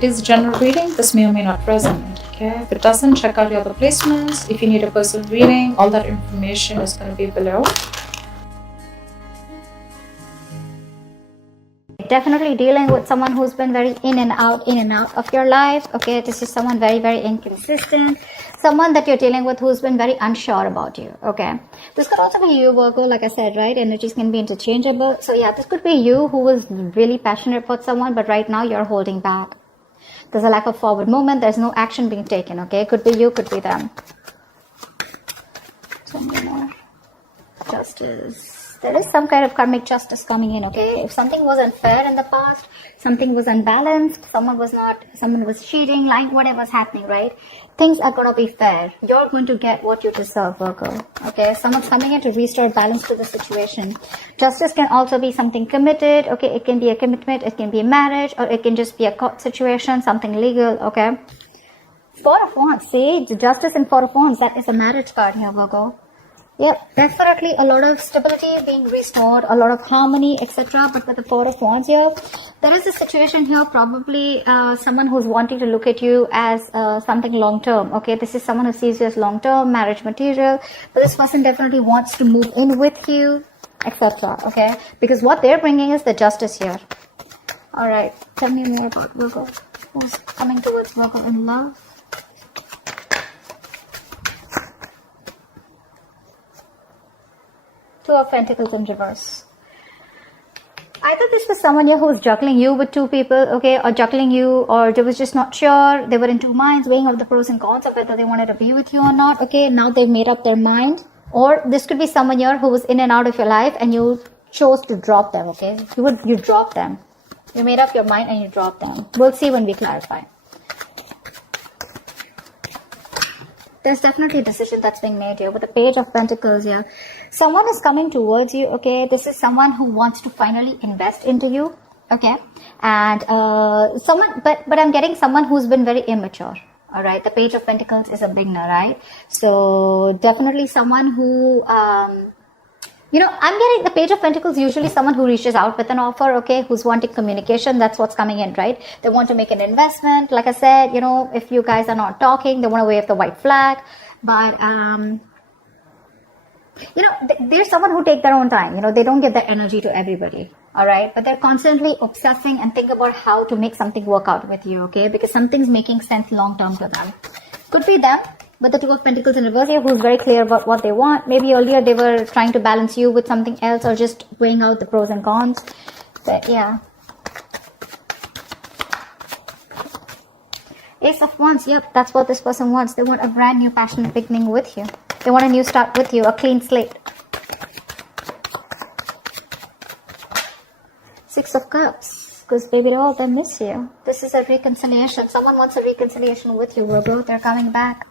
it is general reading, this may or may not resonate. Okay, if it doesn't, check out your other placements. If you need a personal reading, all that information is going to be below. Definitely dealing with someone who's been very in and out of your life. Okay, this is someone very, very inconsistent. Someone that you're dealing with who's been very unsure about you. Okay, this could also be you, Virgo, like I said, right? Energies can be interchangeable. So yeah, this could be you who was really passionate about someone, but right now you're holding back. There's a lack of forward movement. There's no action being taken. Okay, could be you, could be them. Tell me more. Justice. There is some kind of karmic justice coming in, okay? If something was unfair in the past, something was unbalanced, someone was cheating, lying, whatever's happening, right? Things are going to be fair. You're going to get what you deserve, Virgo, okay? Someone's coming in to restore balance to the situation. Justice can also be something committed, okay? It can be a commitment, it can be a marriage, or it can just be a court situation, something legal, okay? Four of Wands, see? The Justice and Four of Wands, that is a marriage card here, Virgo. Yep, definitely a lot of stability being restored, a lot of harmony, etc. But with the Four of Wands here, there is a situation here, probably someone who's wanting to look at you as something long-term. Okay, this is someone who sees you as long-term, marriage material. But this person definitely wants to move in with you, etc. Okay, because what they're bringing is the justice here. All right, tell me more about Virgo. Who's coming towards Virgo in love? Two of Pentacles in reverse. Either this was someone here who's juggling you with two people, okay, or juggling you, or they was just not sure. They were in two minds, weighing up the pros and cons of whether they wanted to be with you or not. Okay, now they've made up their mind. Or this could be someone here who was in and out of your life, and you chose to drop them. Okay, you dropped them. You made up your mind and you dropped them. We'll see when we clarify. There's definitely a decision that's being made here with the Page of Pentacles here. Someone is coming towards you, okay? This is someone who wants to finally invest into you, okay? And but I'm getting someone who's been very immature, all right? The Page of Pentacles is a beginner, right? So definitely someone who, I'm getting the Page of Pentacles, usually someone who reaches out with an offer, okay, who's wanting communication. That's what's coming in, right? They want to make an investment. Like I said, if you guys are not talking, they want to wave the white flag. But, there's someone who take their own time. They don't give their energy to everybody, all right? But they're constantly obsessing and think about how to make something work out with you, okay? Because something's making sense long-term to them. Could be them. But the Two of Pentacles in reverse here, who's very clear about what they want. Maybe earlier they were trying to balance you with something else, or just weighing out the pros and cons. But yeah. Ace of Wands, yep, that's what this person wants. They want a brand new passionate beginning with you. They want a new start with you, a clean slate. Six of Cups, because baby doll, they miss you. This is a reconciliation. Someone wants a reconciliation with you, Virgo. They're coming back.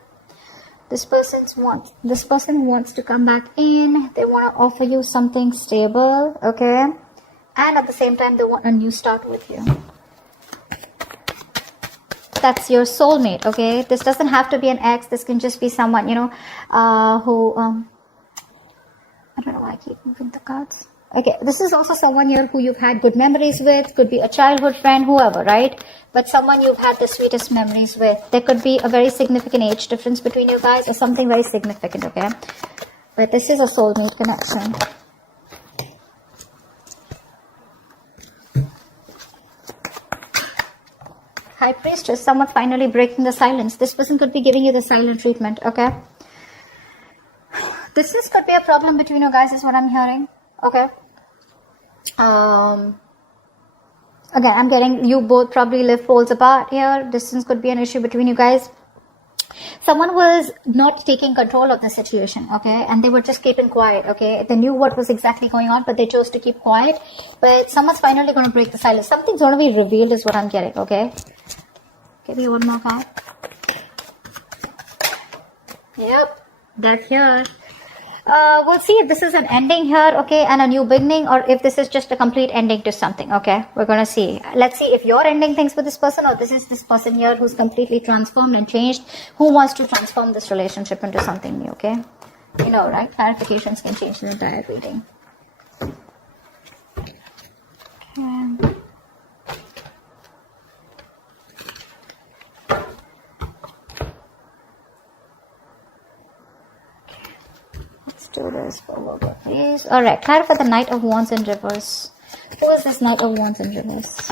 This person wants to come back in. They want to offer you something stable, okay? And at the same time, they want a new start with you. That's your soulmate, okay? This doesn't have to be an ex. This can just be someone, who, I don't know why I keep moving the cards. Okay, this is also someone here who you've had good memories with. Could be a childhood friend, whoever, right? But someone you've had the sweetest memories with. There could be a very significant age difference between you guys, or something very significant, okay? But this is a soulmate connection. High Priestess, someone finally breaking the silence. This person could be giving you the silent treatment, okay? This could be a problem between you guys, is what I'm hearing. Okay. Again, I'm getting you both probably live poles apart here. Distance could be an issue between you guys. Someone was not taking control of the situation, okay? And they were just keeping quiet, okay? They knew what was exactly going on, but they chose to keep quiet. But someone's finally going to break the silence. Something's going to be revealed is what I'm getting, okay? Give me one more card. Yep, that's here. We'll see if this is an ending here, okay, and a new beginning, or if this is just a complete ending to something, okay? We're going to see. Let's see if you're ending things with this person, or this is this person here who's completely transformed and changed, who wants to transform this relationship into something new, okay? Right? Clarifications can change the entire reading. Okay. do this for Virgo, please. Alright, clarify the Knight of Wands in reverse. Who is this Knight of Wands in reverse?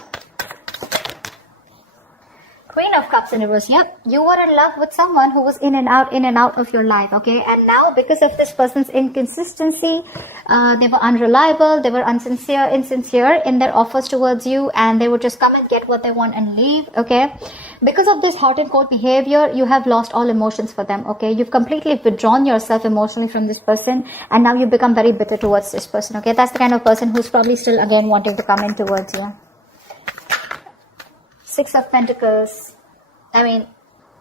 Queen of Cups in reverse. Yep, you were in love with someone who was in and out of your life, okay? And now, because of this person's inconsistency, they were unreliable, they were insincere in their offers towards you, and they would just come and get what they want and leave, okay? Because of this hot and cold behavior, you have lost all emotions for them, okay? You've completely withdrawn yourself emotionally from this person, and now you become very bitter towards this person, okay? That's the kind of person who's probably still, again, wanting to come in towards you. Six of Pentacles. I mean,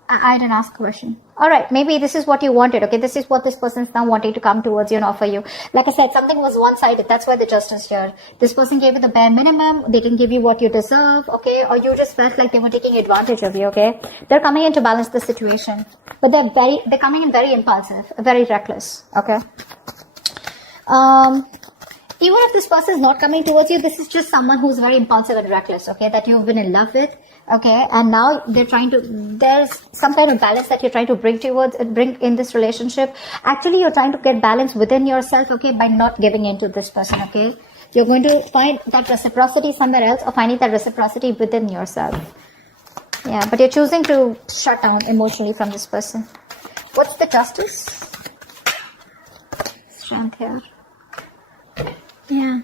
I didn't ask a question. Alright, maybe this is what you wanted, okay? This is what this person is now wanting to come towards you and offer you. Like I said, something was one-sided. That's why the Justice here. This person gave you the bare minimum. They can give you what you deserve, okay? Or you just felt like they were taking advantage of you, okay? They're coming in to balance the situation. But they're coming in very impulsive, very reckless, okay? Even if this person is not coming towards you, this is just someone who's very impulsive and reckless, okay, that you've been in love with, okay, and now there's some kind of balance that you're trying to bring in this relationship. Actually, you're trying to get balance within yourself, okay, by not giving in to this person, okay. You're going to find that reciprocity somewhere else, or finding that reciprocity within yourself. Yeah, but you're choosing to shut down emotionally from this person. What's the Justice? Strength here. Yeah.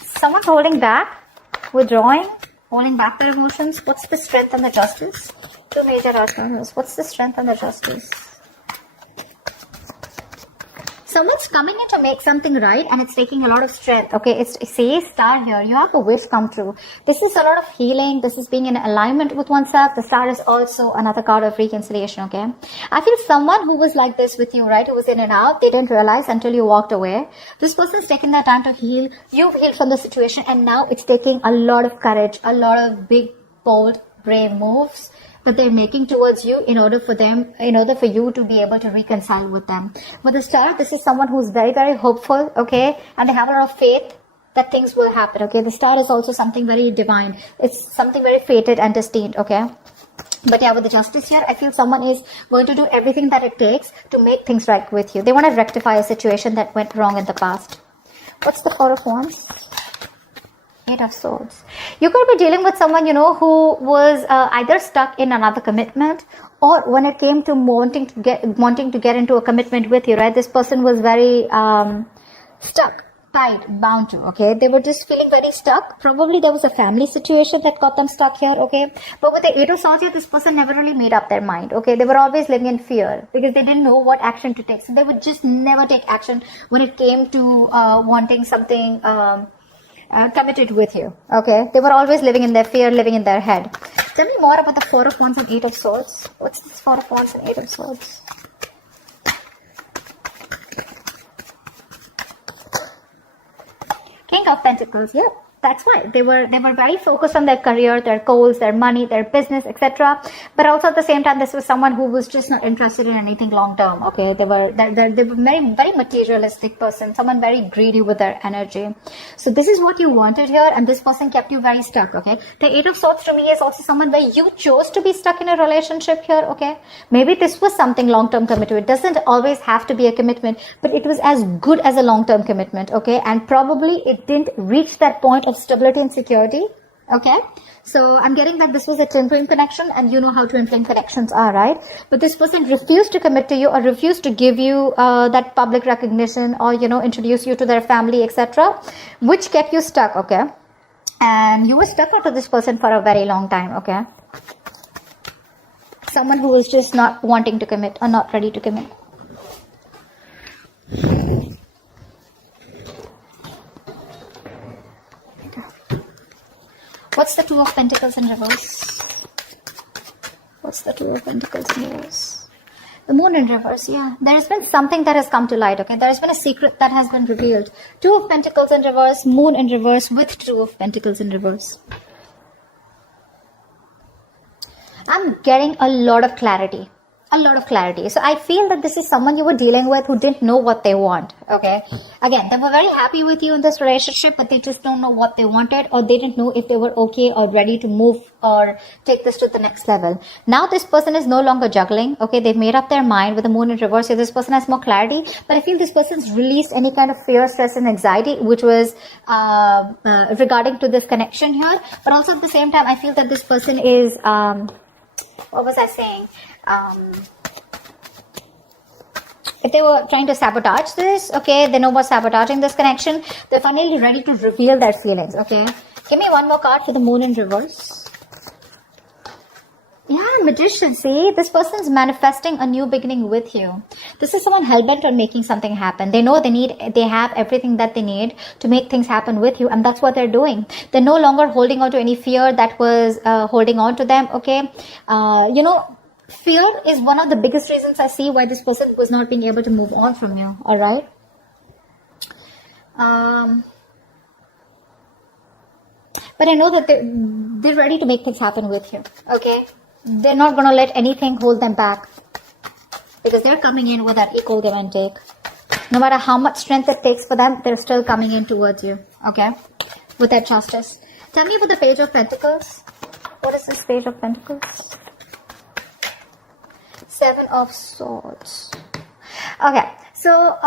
Someone's holding back, withdrawing, holding back their emotions. What's the Strength and the Justice? Two major arcanas. What's the Strength and the Justice? Someone's coming in to make something right, and it's taking a lot of strength. Okay, it's see Star here. You have a wish come true. This is a lot of healing. This is being in alignment with oneself. The Star is also another card of reconciliation. Okay, I feel someone who was like this with you, right? Who was in and out. They didn't realize until you walked away. This person's taken their time to heal. You've healed from the situation, and now it's taking a lot of courage, a lot of big, bold, brave moves that they're making towards you in order for you to be able to reconcile with them. With the Star, this is someone who's very, very hopeful, okay, and they have a lot of faith that things will happen, okay. The Star is also something very divine. It's something very fated and destined, okay. But yeah, with the Justice here, I feel someone is going to do everything that it takes to make things right with you. They want to rectify a situation that went wrong in the past. What's the Four of Wands? Eight of Swords. You could be dealing with someone, you know, who was either stuck in another commitment, or when it came to wanting to get into a commitment with you, right? This person was very stuck, tied, bound to, okay? They were just feeling very stuck. Probably there was a family situation that got them stuck here, okay? But with the Eight of Swords here, this person never really made up their mind, okay? They were always living in fear because they didn't know what action to take. So they would just never take action when it came to wanting something committed with you, okay? They were always living in their fear, living in their head. Tell me more about the Four of Wands and Eight of Swords. What's this Four of Wands and Eight of Swords? King of Pentacles. Yep, that's why they were very focused on their career, their goals, their money, their business, etc. But also at the same time, this was someone who was just not interested in anything long term. Okay, they were very, very materialistic person, someone very greedy with their energy. So this is what you wanted here, and this person kept you very stuck. Okay, the Eight of Swords to me is also someone where you chose to be stuck in a relationship here. Okay, maybe this was something long term committed. It doesn't always have to be a commitment, but it was as good as a long term commitment. Okay, and probably it didn't reach that point of stability and security. Okay, so I'm getting that this was a twin flame connection, and you know how twin flame connections are, right? But this person refused to commit to you, or refused to give you that public recognition, or you know, introduce you to their family, etc., which kept you stuck. Okay, and you were stuck to this person for a very long time. Okay, someone who is just not wanting to commit or not ready to commit. What's the Two of Pentacles in reverse? What's the Two of Pentacles in reverse? The Moon in reverse, yeah. There has been something that has come to light, okay? There has been a secret that has been revealed. Two of Pentacles in reverse, Moon in reverse with Two of Pentacles in reverse. I'm getting a lot of clarity. a lot of clarity. So I feel that this is someone you were dealing with who didn't know what they want. Okay. Again, they were very happy with you in this relationship, but they just don't know what they wanted, or they didn't know if they were okay or ready to move or take this to the next level. Now this person is no longer juggling. Okay. They've made up their mind with the moon in reverse. So this person has more clarity, but I feel this person's released any kind of fear, stress, and anxiety, which was regarding to this connection here. But also at the same time, I feel that this person is, what was I saying? If they were trying to sabotage this, okay, they know about sabotaging this connection. They're finally ready to reveal their feelings, okay? Give me one more card for the moon in reverse. Yeah, Magician. See, this person's manifesting a new beginning with you. This is someone hell-bent on making something happen. They know they have everything that they need to make things happen with you, and that's what they're doing. They're no longer holding on to any fear that was holding on to them, okay? Fear is one of the biggest reasons I see why this person was not being able to move on from you, alright? But I know that they're ready to make things happen with you, okay? They're not going to let anything hold them back, because they're coming in with that equal give and take. No matter how much strength it takes for them, they're still coming in towards you, okay? With that justice. Tell me about the Page of Pentacles. What is this Page of Pentacles? Seven of Swords. Okay, so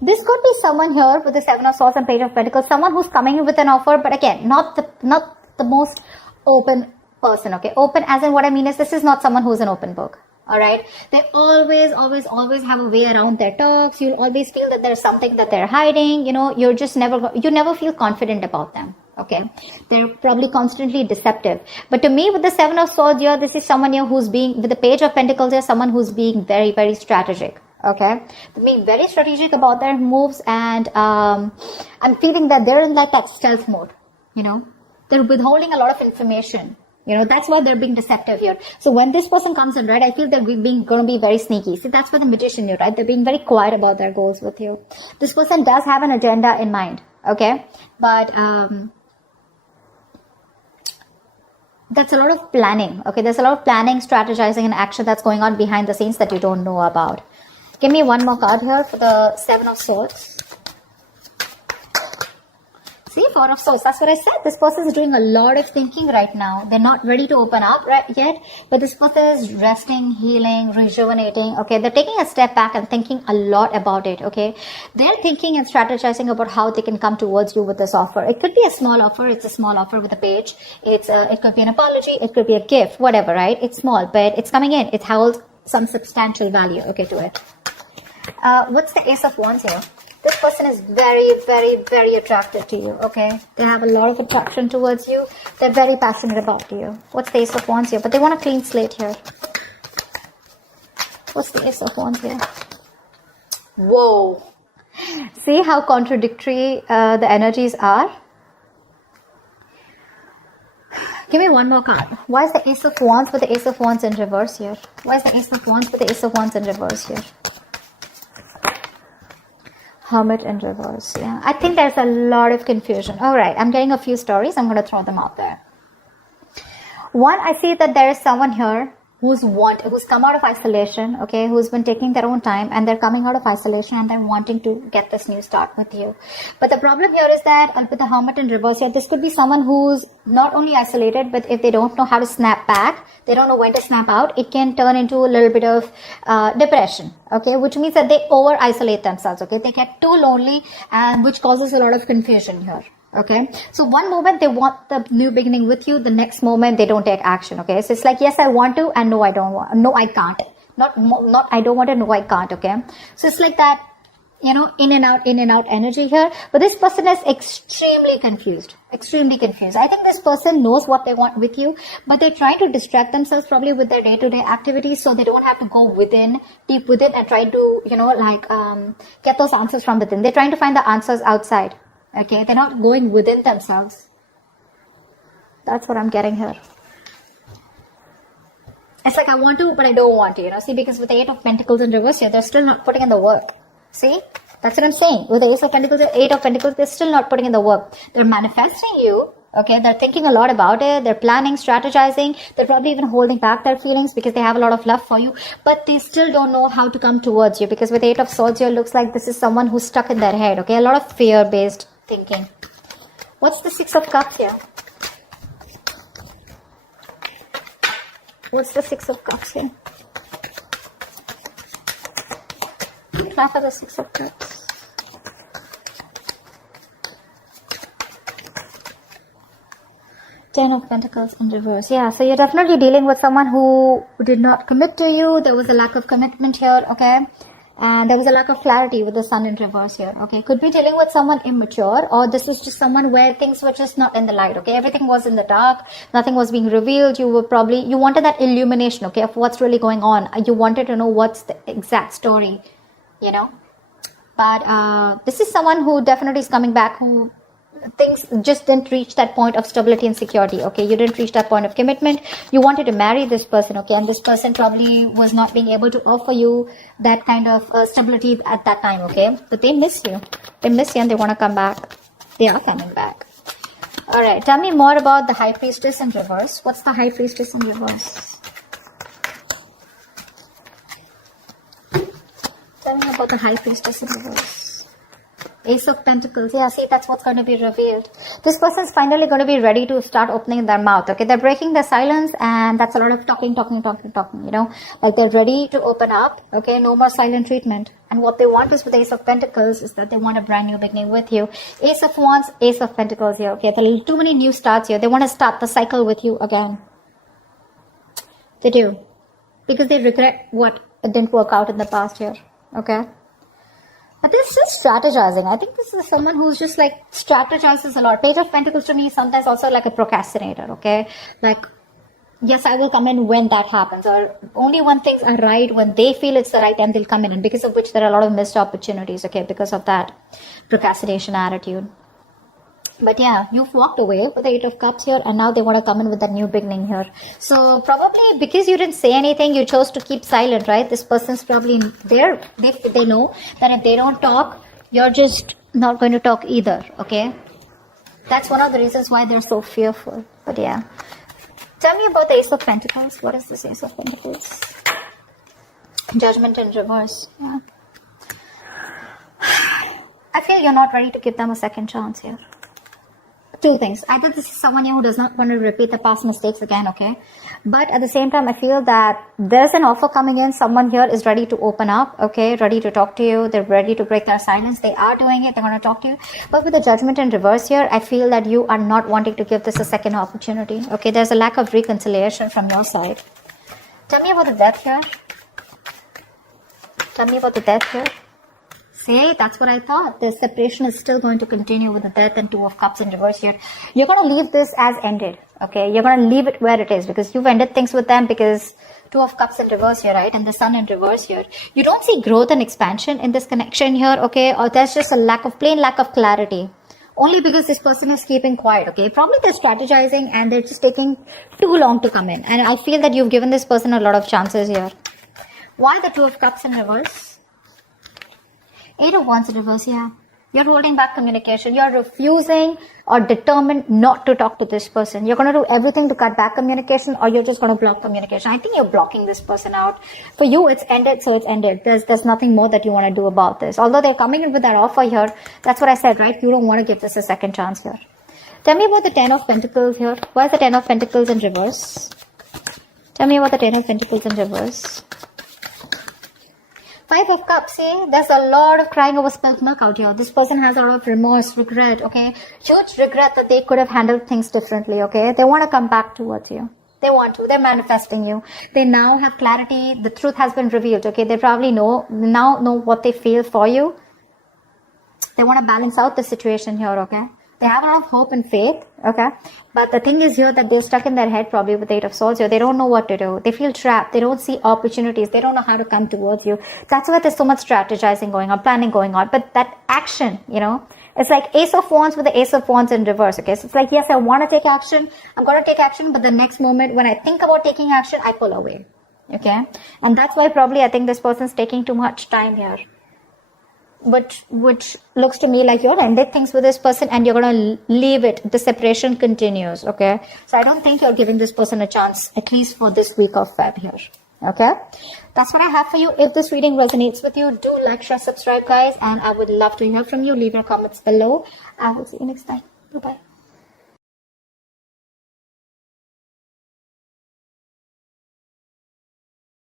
this could be someone here with the Seven of Swords and Page of Pentacles, someone who's coming in with an offer, but again, not the most open person, okay? Open as in, what I mean is, this is not someone who's an open book, all right? They always have a way around their talks. You'll always feel that there's something that they're hiding. You know, you never feel confident about them. Okay, they're probably constantly deceptive. But to me, with the Seven of Swords here, this is someone here who's being, with the Page of Pentacles here, someone who's being very, very strategic. Okay, they're being very strategic about their moves, and I'm feeling that they're in like that stealth mode. You know, they're withholding a lot of information. You know, that's why they're being deceptive here. So when this person comes in, right, I feel they're going to be very sneaky. See, that's why the Magician here, right? They're being very quiet about their goals with you. This person does have an agenda in mind. Okay, but that's a lot of planning. Okay, there's a lot of planning, strategizing, and action that's going on behind the scenes that you don't know about. Give me one more card here for the Seven of Swords. See, Four of Swords. That's what I said. This person is doing a lot of thinking right now. They're not ready to open up yet, but this person is resting, healing, rejuvenating. Okay, they're taking a step back and thinking a lot about it. Okay, they're thinking and strategizing about how they can come towards you with this offer. It could be a small offer. It's a small offer with a page. It could be an apology. It could be a gift, whatever, right? It's small, but it's coming in. It holds some substantial value, okay, to it. What's the Ace of Wands here? This person is very, very, very attracted to you, okay? They have a lot of attraction towards you. They're very passionate about you. What's the Ace of Wands here? But they want a clean slate here. What's the Ace of Wands here? Whoa. See how contradictory the energies are? Give me one more card. Why is the Ace of Wands with the Ace of Wands in reverse here? Why is the Ace of Wands with the Ace of Wands in reverse here? Hermit in reverse. Yeah, I think there's a lot of confusion. All right, I'm getting a few stories. I'm going to throw them out there. One, I see that there is someone here who's come out of isolation, okay, who's been taking their own time, and they're coming out of isolation and they're wanting to get this new start with you. But the problem here is that with the Hermit in reverse here, this could be someone who's not only isolated, but if they don't know how to snap back, they don't know when to snap out, it can turn into a little bit of depression, okay, which means that they over isolate themselves, okay, they get too lonely, and which causes a lot of confusion here. Okay, so one moment they want the new beginning with you, the next moment they don't take action. Okay, so it's like, yes, I want to, and no, I don't want, no, I can't, not I don't want to, no, I can't. Okay, so it's like that, you know, in and out energy here. But this person is extremely confused. I think this person knows what they want with you, but they're trying to distract themselves probably with their day-to-day activities, so they don't have to go deep within and try to, you know, like get those answers from within. They're trying to find the answers outside. Okay, they're not going within themselves. That's what I'm getting here. It's like I want to, but I don't want to, you know. See, because with the Eight of Pentacles in reverse here, they're still not putting in the work. See, that's what I'm saying. With the Ace of Pentacles, Eight of Pentacles, they're still not putting in the work. They're manifesting you, Okay, they're thinking a lot about it. They're planning, strategizing. They're probably even holding back their feelings because they have a lot of love for you. But they still don't know how to come towards you, because with 8 of Swords here, looks like this is someone who's stuck in their head. Okay, a lot of fear-based thinking. What's the 6 of Cups here? What's the 6 of Cups here? Try for the 6 of Cups. Ten of Pentacles in reverse. Yeah, so you're definitely dealing with someone who did not commit to you. There was a lack of commitment here, okay? And there was a lack of clarity with the Sun in reverse here, okay? Could be dealing with someone immature, or this is just someone where things were just not in the light, okay? Everything was in the dark. Nothing was being revealed. You wanted that illumination, okay, of what's really going on. You wanted to know what's the exact story, you know? But this is someone who definitely is coming back, who things just didn't reach that point of stability and security, okay? You didn't reach that point of commitment. You wanted to marry this person, okay? And this person probably was not being able to offer you that kind of stability at that time, okay? But they miss you. They miss you and they want to come back. They are coming back. All right, tell me more about the High Priestess in reverse. What's the High Priestess in reverse? Tell me about the High Priestess in reverse. Ace of Pentacles. Yeah, see, that's what's going to be revealed. This person's finally going to be ready to start opening their mouth, okay? They're breaking their silence, and that's a lot of talking, you know? Like, they're ready to open up, okay? No more silent treatment. And what they want is with the Ace of Pentacles is that they want a brand new beginning with you. Ace of Wands, Ace of Pentacles here, okay? There are too many new starts here. They want to start the cycle with you again. They do. Because they regret what didn't work out in the past here, okay? But they're still strategizing. I think this is someone who's just like strategizes a lot. Page of Pentacles to me is sometimes also like a procrastinator, okay? Like, yes, I will come in when that happens. Or only when things are right, when they feel it's the right time, they'll come in. And because of which there are a lot of missed opportunities, okay? Because of that procrastination attitude. But yeah, you've walked away with the 8 of Cups here, and now they want to come in with that new beginning here. So probably because you didn't say anything, you chose to keep silent, right? This person's probably there. They know that if they don't talk, you're just not going to talk either, okay? That's one of the reasons why they're so fearful. But yeah. Tell me about the Ace of Pentacles. What is this Ace of Pentacles? Judgment in reverse. Yeah. I feel you're not ready to give them a second chance here. Two things. Either this is someone who does not want to repeat the past mistakes again, okay? But at the same time, I feel that there's an offer coming in. Someone here is ready to open up, okay? Ready to talk to you. They're ready to break their silence. They are doing it. They're going to talk to you. But with the Judgment in reverse here, I feel that you are not wanting to give this a second opportunity, okay? There's a lack of reconciliation from your side. Tell me about the Death here. Tell me about the Death here. See, that's what I thought. The separation is still going to continue with the Death and 2 of Cups in reverse here. You're going to leave this as ended, okay? You're going to leave it where it is because you've ended things with them, because 2 of Cups in reverse here, right? And the Sun in reverse here. You don't see growth and expansion in this connection here, okay? Or there's just a plain lack of clarity. Only because this person is keeping quiet, okay? Probably they're strategizing and they're just taking too long to come in. And I feel that you've given this person a lot of chances here. Why the 2 of Cups in reverse? 8 of Wands in reverse, yeah. You're holding back communication. You're refusing or determined not to talk to this person. You're going to do everything to cut back communication, or you're just going to block communication. I think you're blocking this person out. For you, it's ended, so it's ended. There's nothing more that you want to do about this. Although they're coming in with that offer here, that's what I said, right? You don't want to give this a second chance here. Tell me about the 10 of Pentacles here. Why is the 10 of Pentacles in reverse? Tell me about the 10 of Pentacles in reverse. 5 of Cups, see, there's a lot of crying over spilt milk out here. This person has a lot of remorse, regret, okay? Huge regret that they could have handled things differently, okay? They want to come back towards you. They want to. They're manifesting you. They now have clarity. The truth has been revealed, okay? They probably know what they feel for you. They want to balance out the situation here, okay? They have a lot of hope and faith, okay? But the thing is here that they're stuck in their head probably with the 8 of Swords here. They don't know what to do. They feel trapped. They don't see opportunities. They don't know how to come towards you. That's why there's so much strategizing going on, planning going on. But that action, you know, it's like Ace of Wands with the Ace of Wands in reverse, okay? So it's like, yes, I want to take action. I'm going to take action. But the next moment when I think about taking action, I pull away, okay? And that's why probably I think this person's taking too much time here. which looks to me like you're ended things with this person and you're going to leave it. The separation continues, okay? So I don't think you're giving this person a chance, at least for this week of Feb here, okay? That's what I have for you. If this reading resonates with you, do like, share, subscribe, guys, and I would love to hear from you. Leave your comments below. I will see you next time. Bye-bye.